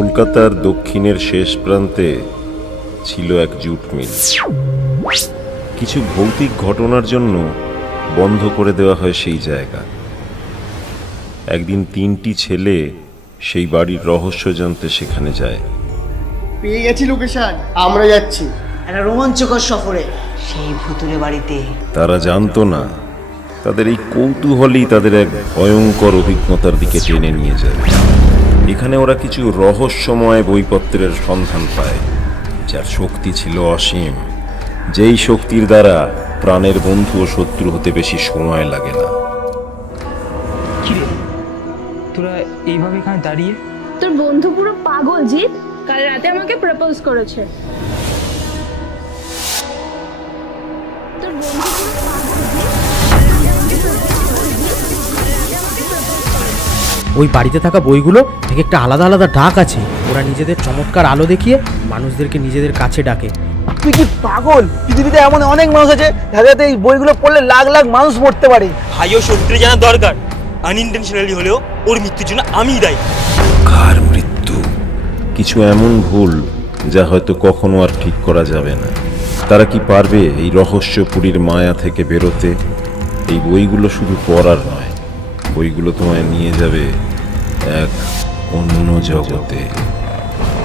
কলকাতার দক্ষিণের শেষ প্রান্তে ছিল এক জুট মিল। কিছু ভৌতিক ঘটনার জন্য বন্ধ করে দেওয়া হয় সেই জায়গা। একদিন 3টি ছেলে সেই বাড়ির রহস্য জানতে সেখানে যায়। পেয়ে গেছি লোকেশন, আমরা যাচ্ছি একটা রোমাঞ্চকর সফরে সেই ভুতুরে বাড়িতে। তারা জানতো না তাদের এই কৌতূহলই তাদের এক ভয়ঙ্কর অভিজ্ঞতার দিকে টেনে নিয়ে যায়। এখানে ওরা কিছু রহস্যময় বইপত্রের সন্ধান পায়, যার শক্তি ছিল অসীম, যেই শক্তির দ্বারা প্রাণের বন্ধু ও শত্রু হতে বেশি সময় লাগে না। কিরে, তোরা এইভাবে এখানে দাঁড়িয়ে? তোর বন্ধু পুরো পাগল জিৎ, কাল রাতে আমাকে প্রপোজ করেছে। তোর বন্ধু পুরো পাগল জিৎ। ওই বাড়িতে থাকা বইগুলো থেকে একটা আলাদা আলাদা ডাক আছে। ওরা নিজেদের চমৎকার আলো দেখিয়ে মানুষদেরকে নিজেদের কাছে ডাকে। তুই কি পাগল? পৃথিবীতে এমন অনেক মানুষ আছে যাদের এই বইগুলো পড়লে লাখ লাখ মানুষ মরতে পারে। ভাইও শত্রু জানা দরকার। আনইনটেনশনালি হলেও ওর মৃত্যুর জন্য আমিই দায়ী। কার মৃত্যু? কিছু এমন ভুল যা হয়তো কখনো আর ঠিক করা যাবে না। তারা কি পারবে এই রহস্যপুরীর মায়া থেকে বেরোতে? এই বইগুলো শুধু পড়ার নয়, বইগুলো তোমায় নিয়ে যাবে এক অন্য জগতে।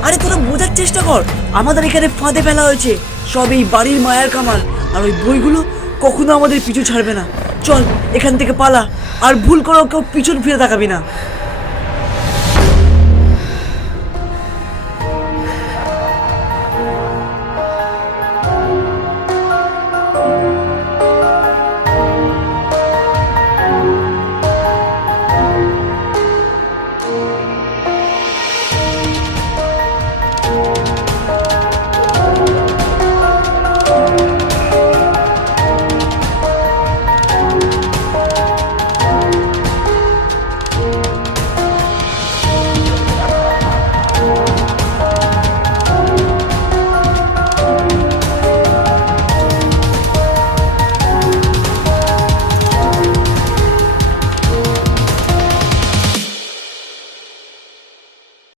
আরে তোরা বোঝার চেষ্টা কর, আমাদের এখানে ফাঁদে ফেলা হয়েছে। সব এই বাড়ির মায়ার কামাল, আর ওই বইগুলো কখনো আমাদের পিছু ছাড়বে না। চল এখান থেকে পালা, আর ভুল করো কেউ পিছন ফিরে তাকাবি না।